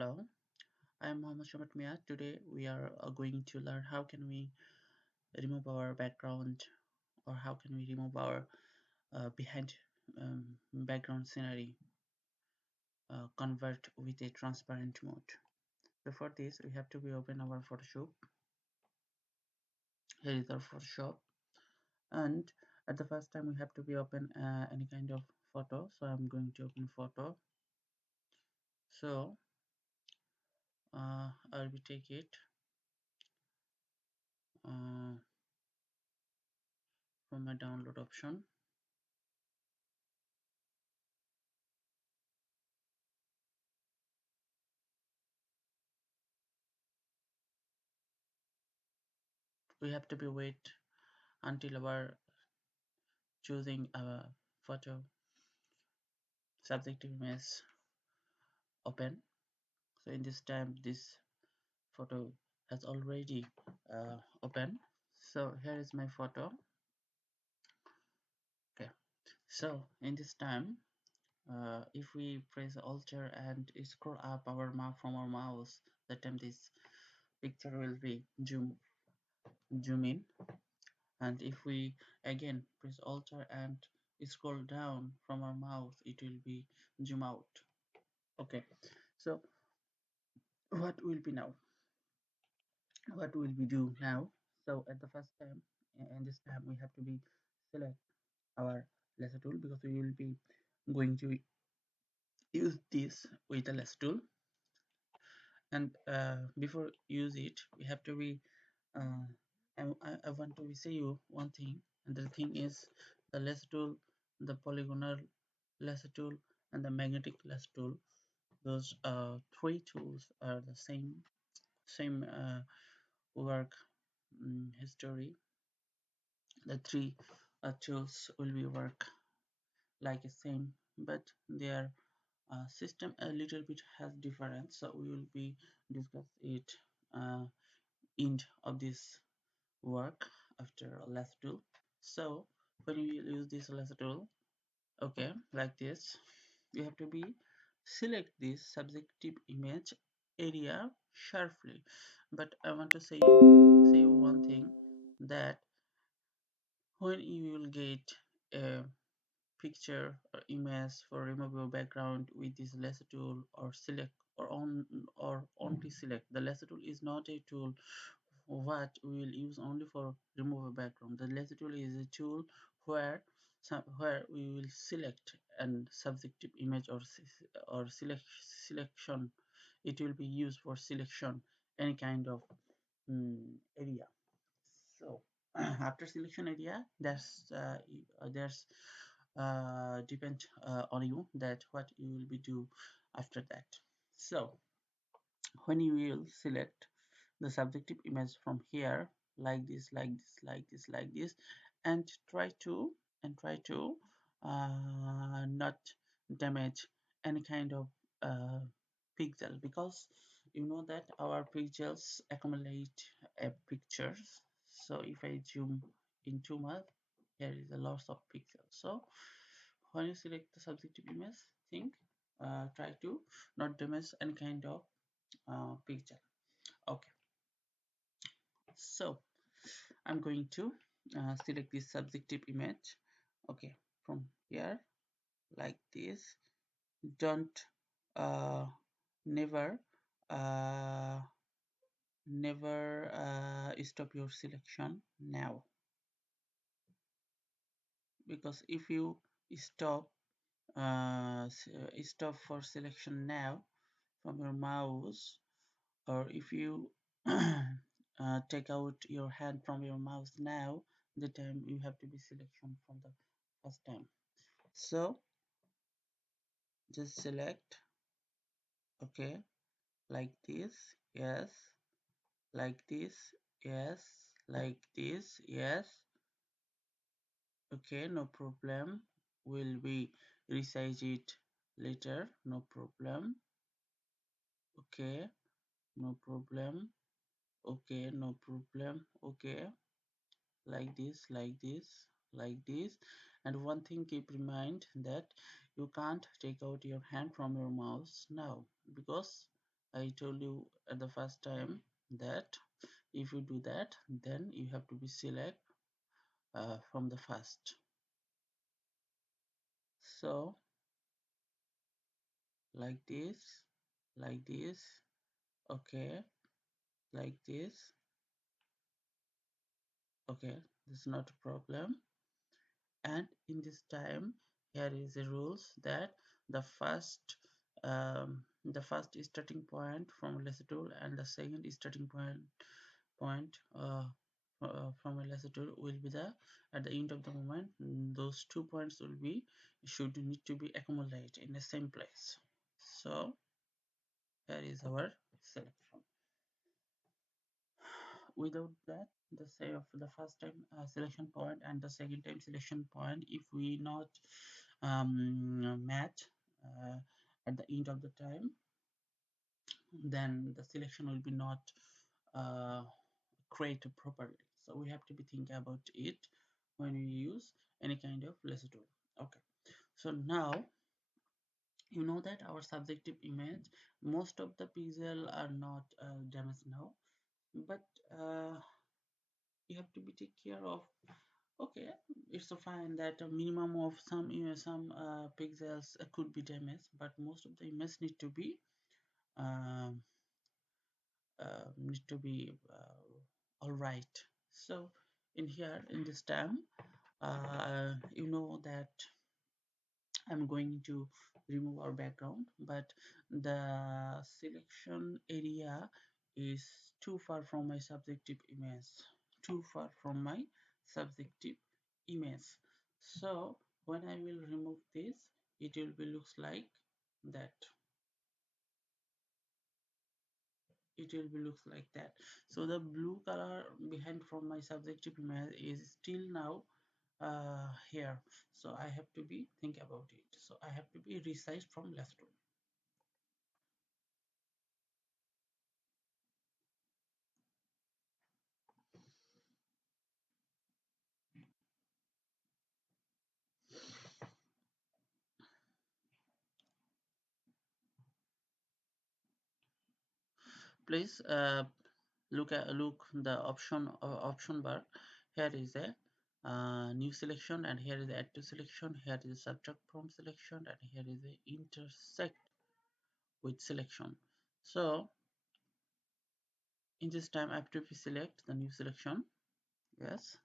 Hello, I am Mohammed Shamat Mia. Today we are going to learn how can we remove our background or how can we remove our behind background scenery convert with a transparent mode. So for this we have to be open our Photoshop. Here is our Photoshop, and at the first time we have to be open any kind of photo. So I'm going to open photo. So I'll be take it uh, from my download option. We have to be wait until our choosing a photo subjective image open. So in this time this photo has already open. So here is my photo. Okay, so in this time if we press Alt and scroll up our mouse from our mouse, that time this picture will be zoom in, and if we again press Alt and scroll down from our mouse, it will be zoom out. Okay, so what will be now, what will we do now? So at the first time, and this time we have to be select our lasso tool, because we will be going to use this with a lasso tool. And before use it, we have to be uh, I want to say you one thing, and the thing is the lasso tool, the polygonal lasso tool, and the magnetic lasso tool. Those three tools are the same work history. The three tools will be work like the same, but their system a little bit has difference. So we will be discuss it end of this work after lasso tool. So when you use this lasso tool, okay, like this, you have to be select this subjective image area sharply. But I want to say you one thing, that when you will get a picture or image for remove your background with this lasso tool, or select or only select. The lasso tool is not a tool what we will use only for remove a background. The lasso tool is a tool where where we will select an subjective image or selection. It will be used for selection any kind of area. So after selection area, there's depend on you that what you will be do after that. So when you will select the subjective image from here, like this, like this, like this, like this, and try to not damage any kind of pixel, because you know that our pixels accumulate pictures. So if I zoom in too much, there is a loss of pixels. So when you select the subjective image, think try to not damage any kind of picture. Okay, so I'm going to select this subjective image. Okay, from here, like this. Don't uh, never uh, never stop your selection now, because if you stop stop for selection now from your mouse, or if you take out your hand from your mouse now, the time you have to be selection from the first time. So just select, okay, like this, yes, like this, yes, like this, yes, okay, no problem. Will we resize it later? No problem. Okay, no problem. Okay, no problem. Okay, like this, like this, like this. And one thing, keep in mind that you can't take out your hand from your mouse now, because I told you at the first time that if you do that, then you have to be select from the first. So like this, like this, okay, like this, okay, this is not a problem. And in this time, here is the rules that the first starting point from lasso tool and the second starting point from a lasso tool will be the at the end of the moment. Those 2 points will be should need to be accumulated in the same place. So here is our selection. Without that, the say of the first time selection point and the second time selection point, if we not match uh, at the end of the time, then the selection will be not uh, created properly. So we have to be thinking about it when we use any kind of lasso tool. Okay, so now you know that our subjective image, most of the pixel are not damaged now, but you have to be take care of. Okay, it's so fine that a minimum of some pixels could be damaged, but most of the image um, need to be all right. So in here in this time, you know that I'm going to remove our background, but the selection area is too far from my subjective image, too far from my subjective image. So when I will remove this, it will be looks like that. It will be looks like that. So the blue color behind from my subjective image is still now here. So I have to be think about it. So I have to be resized from left to. Please look the option bar. Here is a new selection, and here is the add to selection. Here is the subtract from selection, and here is the intersect with selection. So in this time, I have to select the new selection. Yes,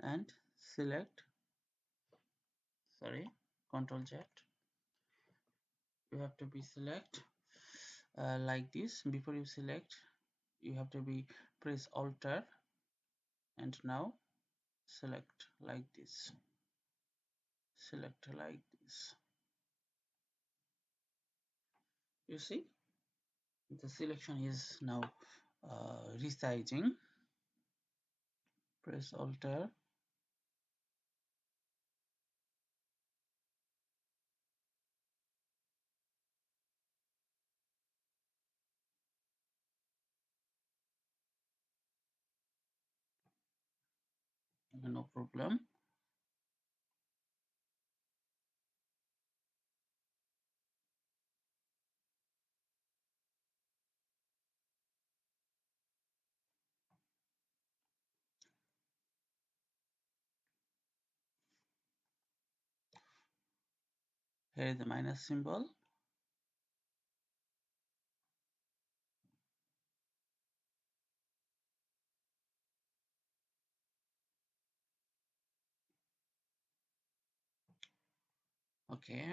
and select. Sorry, Control Z. You have to be select like this. Before you select, you have to be press Alt and now select like this. Select like this. You see the selection is now resizing. Press Alt, no problem. Here is the minus symbol. Okay,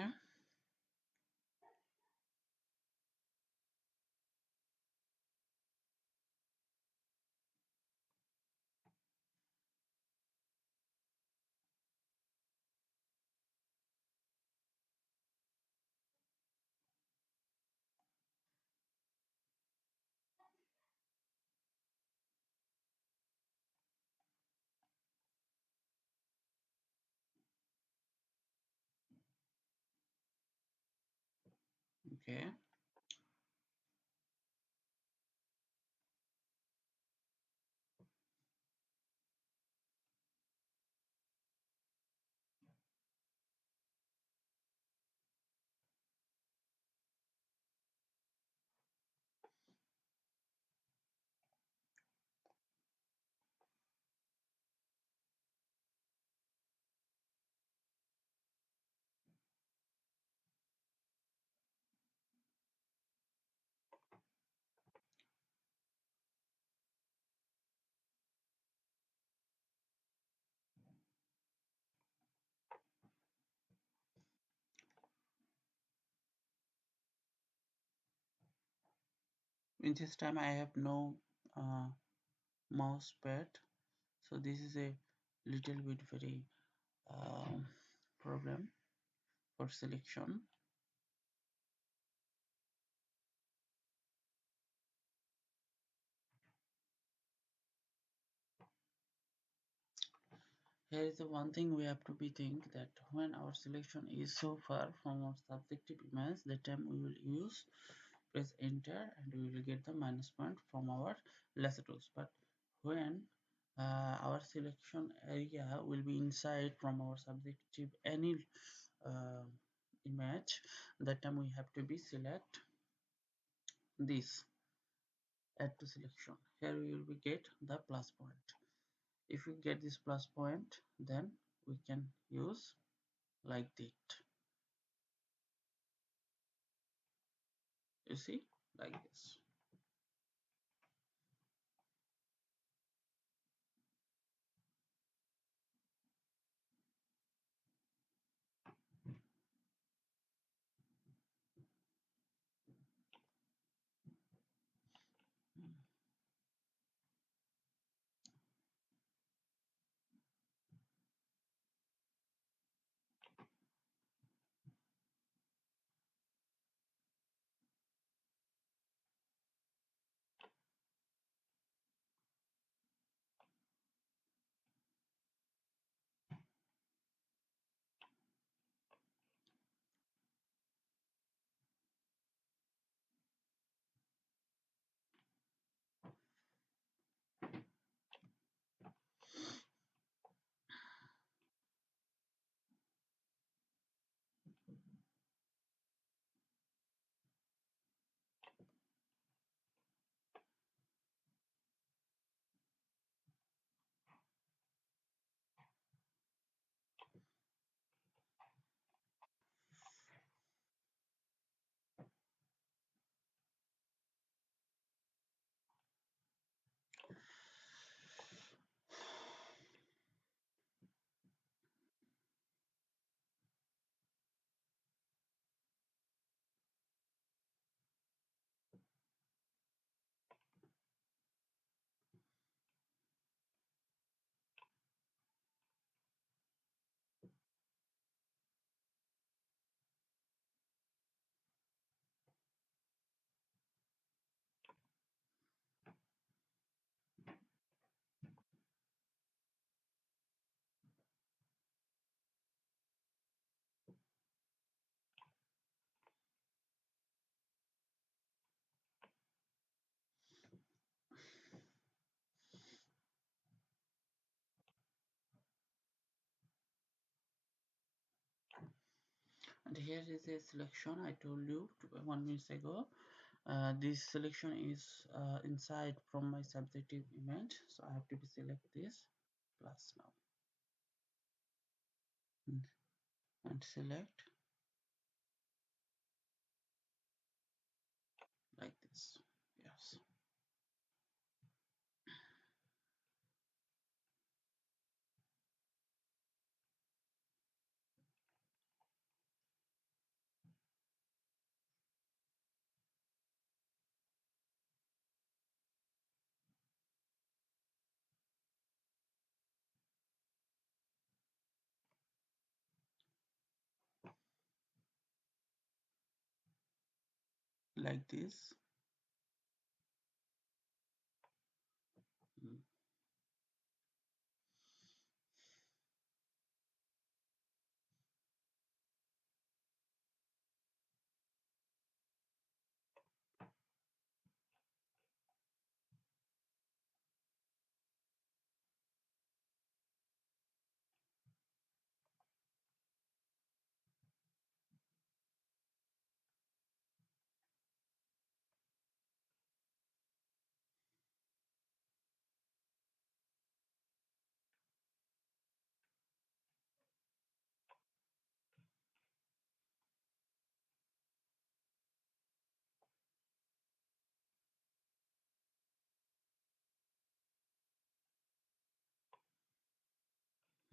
okay, In this time I have no mouse pad, so this is a little bit very um, problem for selection. Here is the one thing we have to be think that when our selection is so far from our subjective image, the time we will use press enter and we will get the minus point from our lasso tools. But when our selection area will be inside from our subjective any uh, image, that time we have to be select this add to selection. Here we will be get the plus point. If we get this plus point, then we can use like that. You see, like this. And here is a selection I told you 1 minute ago. This selection is inside from my subjective image, so I have to be select this plus now. And select like this. Yes, like this. Mm,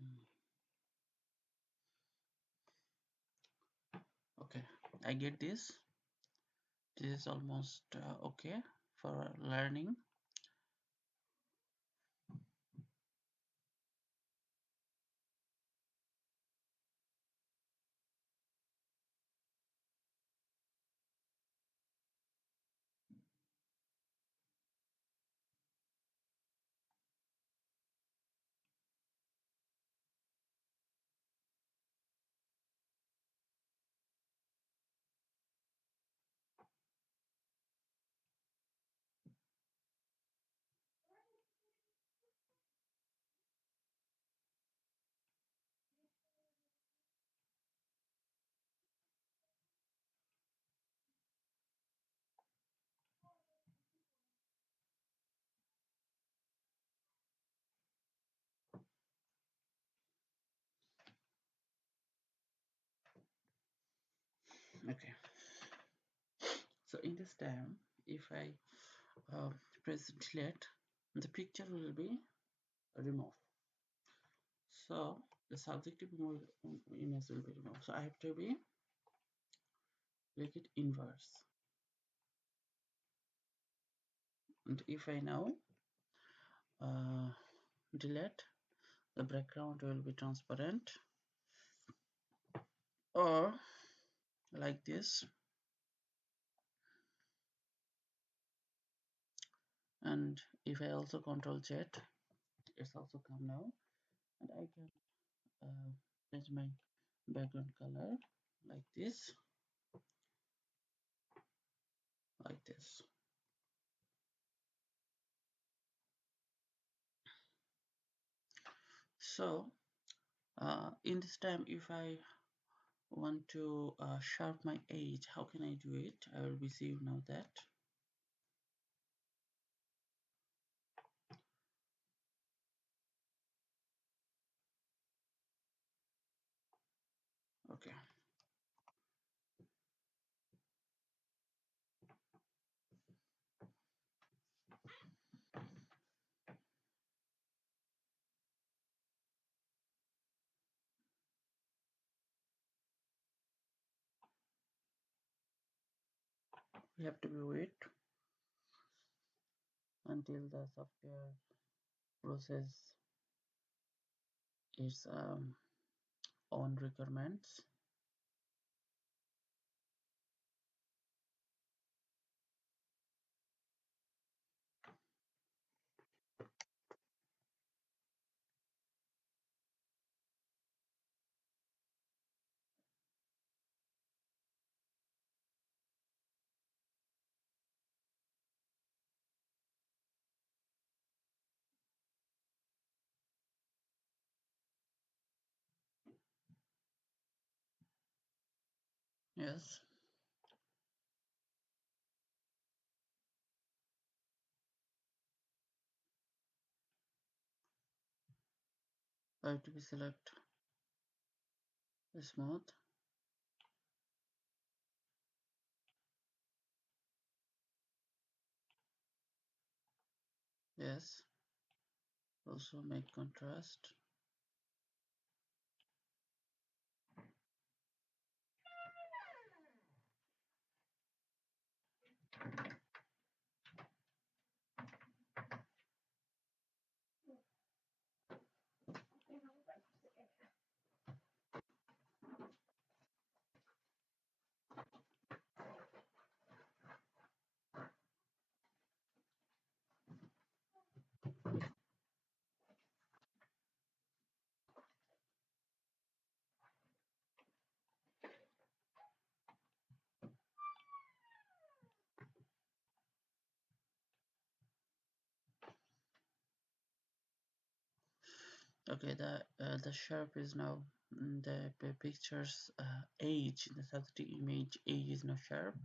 mm. Okay, I get this. This is almost okay. for learning. Okay, so in this time, if I uh, press delete, the picture will be removed. So the subjective image will be removed. So I have to be make it inverse. And if I now uh, delete, the background will be transparent, or like this. And if I also control Z, it's also come now, and I can change my background color like this, like this. So in this time, if I want to sharp my edge, how can I do it? I will be seeing now that. Okay. We have to be wait until the software process its own requirements. Yes, I have to be select smooth. Yes, also make contrast. Okay, the sharp is now the picture's age. The subject image age is now sharp.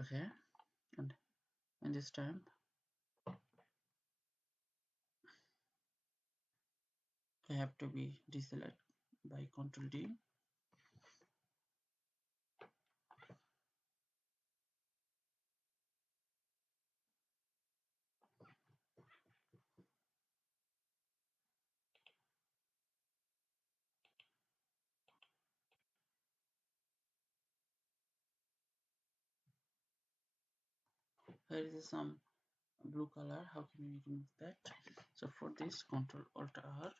Okay, and in this time I have to be deselect by Ctrl D. Here is some blue color. How can we remove that? So for this, Control Alt R.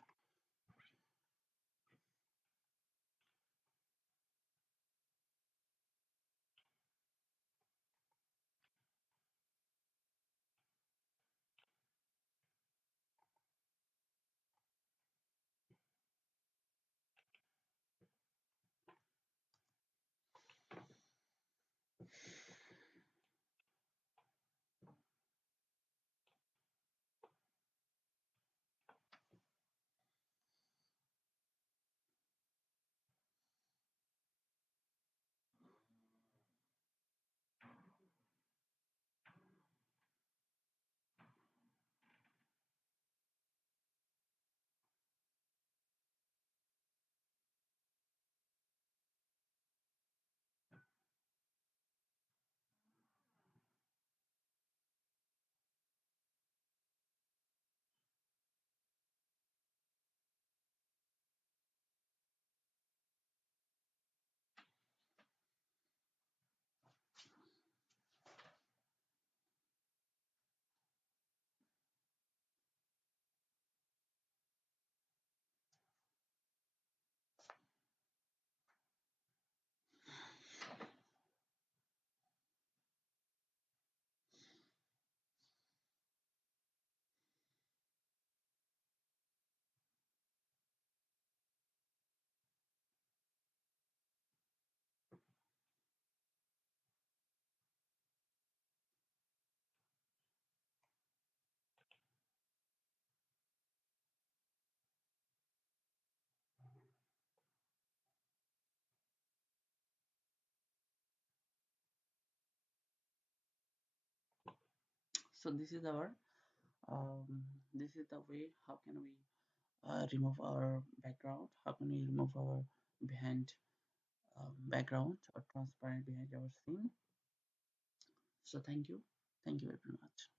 So this is the way how can we remove our background, how can we remove our behind background or transparent behind our scene. So thank you very much.